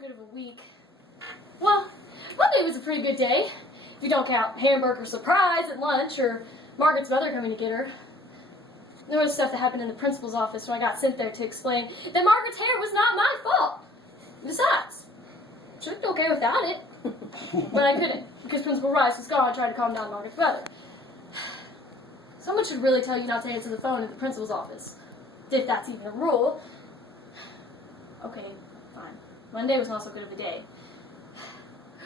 good of a week. Well, Monday was a pretty good day, if you don't count hamburger surprise at lunch or Margaret's mother coming to get her. There was stuff that happened in the principal's office when I got sent there to explain that Margaret's hair was not my fault. Besides, she looked okay without it, but I couldn't because Principal Rice was gone trying to calm down Margaret's mother. Someone should really tell you not to answer the phone at the principal's office, if that's even a rule. Okay, fine. Monday was not so good of a day.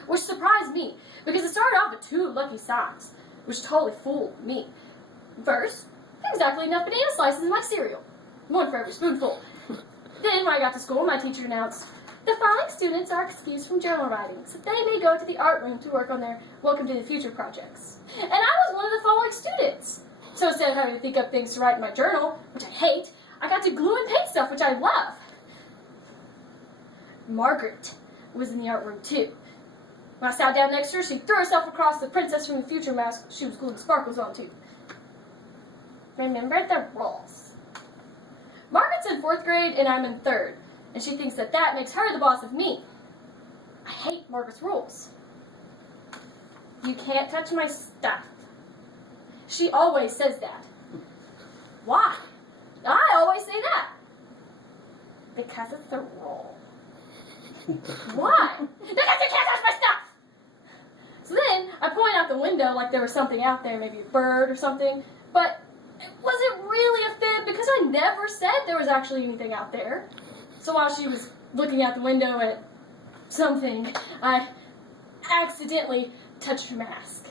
Which surprised me, because it started off with 2 lucky signs, which totally fooled me. First, exactly enough banana slices in my cereal. 1 for every spoonful. Then, when I got to school, my teacher announced, "The following students are excused from journal writing, so they may go to the art room to work on their Welcome to the Future projects." And I was one of the following students. So instead of having to think up things to write in my journal, which I hate, I got to glue and paint stuff, which I love. Margaret was in the art room too. When I sat down next to her, she threw herself across the Princess from the Future mask she was gluing sparkles onto. Remember the rules. Margaret's in 4th grade and I'm in 3rd, and she thinks that that makes her the boss of me. I hate Margaret's rules. You can't touch my stuff. She always says that. Why? I always say that. Because it's the rule. Why? Because you can't touch my stuff! So then, I point out the window like there was something out there, maybe a bird or something, but it wasn't really a fib because I never said there was actually anything out there. So while she was looking out the window at something, I accidentally touched her mask.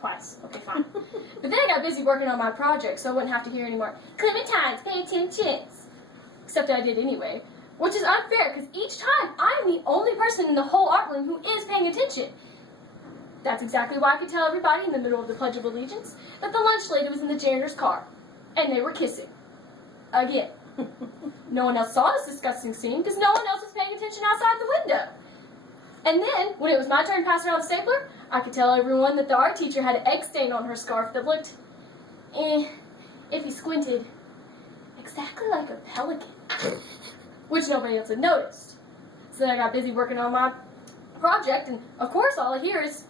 Twice. Okay, fine. But then I got busy working on my project, so I wouldn't have to hear any more "Clementines, pay attention." Except I did anyway, which is unfair because each time I'm the only person in the whole art room who is paying attention. That's exactly why I could tell everybody in the middle of the Pledge of Allegiance that the lunch lady was in the janitor's car, and they were kissing. Again. No one else saw this disgusting scene because no one else was paying attention outside the window. And then, when it was my turn to pass around the stapler, I could tell everyone that the art teacher had an egg stain on her scarf that looked, if you squinted, exactly like a pelican, which nobody else had noticed. So then I got busy working on my project, and of course all I hear is,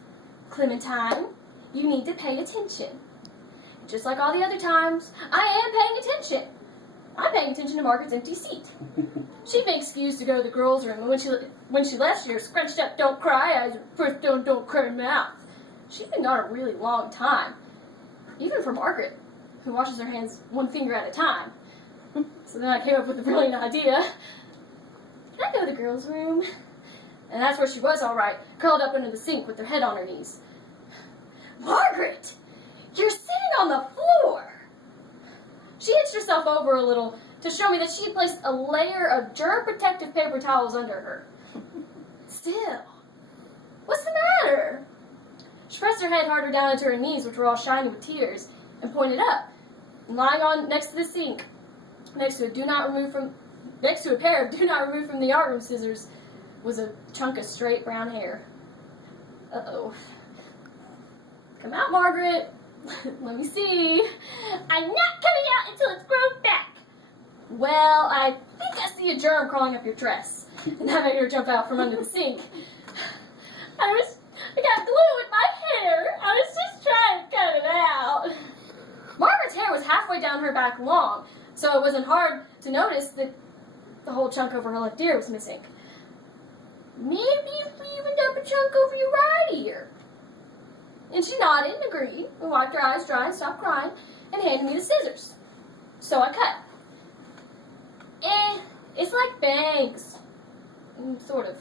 "Clementine, you need to pay attention." Just like all the other times, I am paying attention. I'm paying attention to Margaret's empty seat. She'd been excused to go to the girls' room, and when she left, she had scrunched up "don't cry" eyes and first don't cry mouth. She'd been gone a really long time, even for Margaret, who washes her hands 1 finger at a time. So then I came up with a brilliant idea. Can I go to the girls' room? And that's where she was, all right, curled up under the sink with her head on her knees. "Margaret, you're sitting on the floor!" She hitched herself over a little to show me that she had placed a layer of germ-protective paper towels under her. Still, what's the matter? She pressed her head harder down into her knees, which were all shiny with tears, and pointed up. And lying on next to the sink, next to a pair of "do not remove from the art room" scissors, was a chunk of straight brown hair. Uh-oh. Come out, Margaret. Let me see. I'm not coming out until it's grown back. Well, I think I see a germ crawling up your dress. And that made her jump out from under the sink. I got glue in my hair. I was just trying to cut it out. Margaret's hair was halfway down her back long, so it wasn't hard to notice that the whole chunk over her left ear was missing. Maybe if we evened up a chunk over your right ear. And she nodded and agreed, and wiped her eyes dry and stopped crying, and handed me the scissors. So I cut. It's like bangs. Sort of.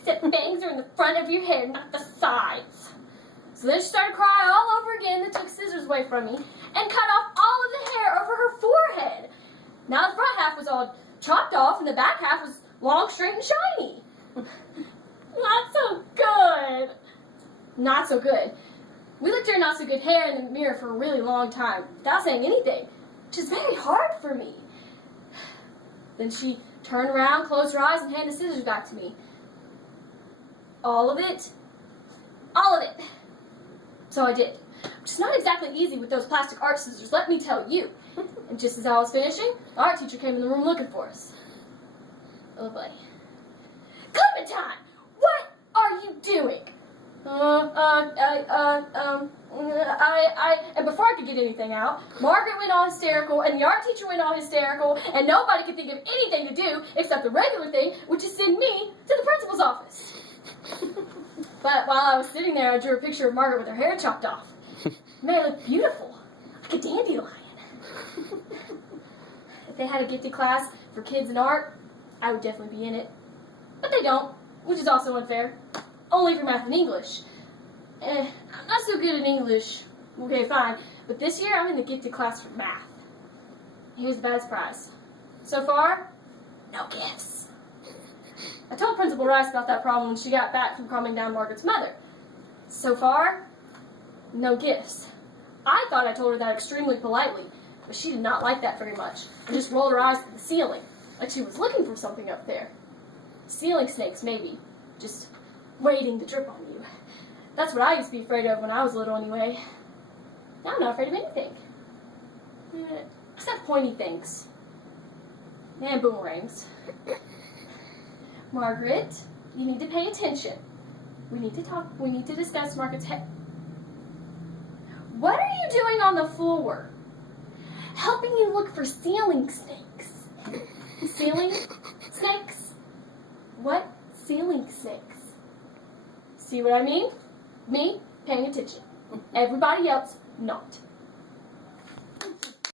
Except bangs are in the front of your hair, not the sides. So then she started crying all over again, and took scissors away from me, and cut off all of the hair over her forehead. Now the front half was all chopped off, and the back half was long, straight, and shiny. Not so good. Not so good. We looked at her not so good hair in the mirror for a really long time, without saying anything, which is very hard for me. Then she turned around, closed her eyes, and handed the scissors back to me. All of it? All of it. So I did. Which is not exactly easy with those plastic art scissors, let me tell you. And just as I was finishing, the art teacher came in the room looking for us. Oh boy. "Come and before I could get anything out, Margaret went all hysterical, and the art teacher went all hysterical, and nobody could think of anything to do except the regular thing, which is send me to the principal's office. But while I was sitting there, I drew a picture of Margaret with her hair chopped off. Man, it looked beautiful, like a dandelion. If they had a gifted class for kids in art, I would definitely be in it. But they don't, which is also unfair. Only for math and English. I'm not so good at English. Okay, fine. But this year, I'm in the gifted class for math. Here's the bad surprise. So far, no gifts. I told Principal Rice about that problem when she got back from calming down Margaret's mother. So far, no gifts. I thought I told her that extremely politely, but she did not like that very much, and just rolled her eyes at the ceiling, like she was looking for something up there. Ceiling snakes, maybe. Just waiting to trip on you. That's what I used to be afraid of when I was little anyway. Now I'm not afraid of anything. Except pointy things. And boomerangs. Margaret, you need to pay attention. We need to talk. We need to discuss Margaret's head. What are you doing on the floor? Helping you look for ceiling snakes. Ceiling snakes? What? Ceiling snakes. See what I mean? Me, paying attention. Everybody else, not.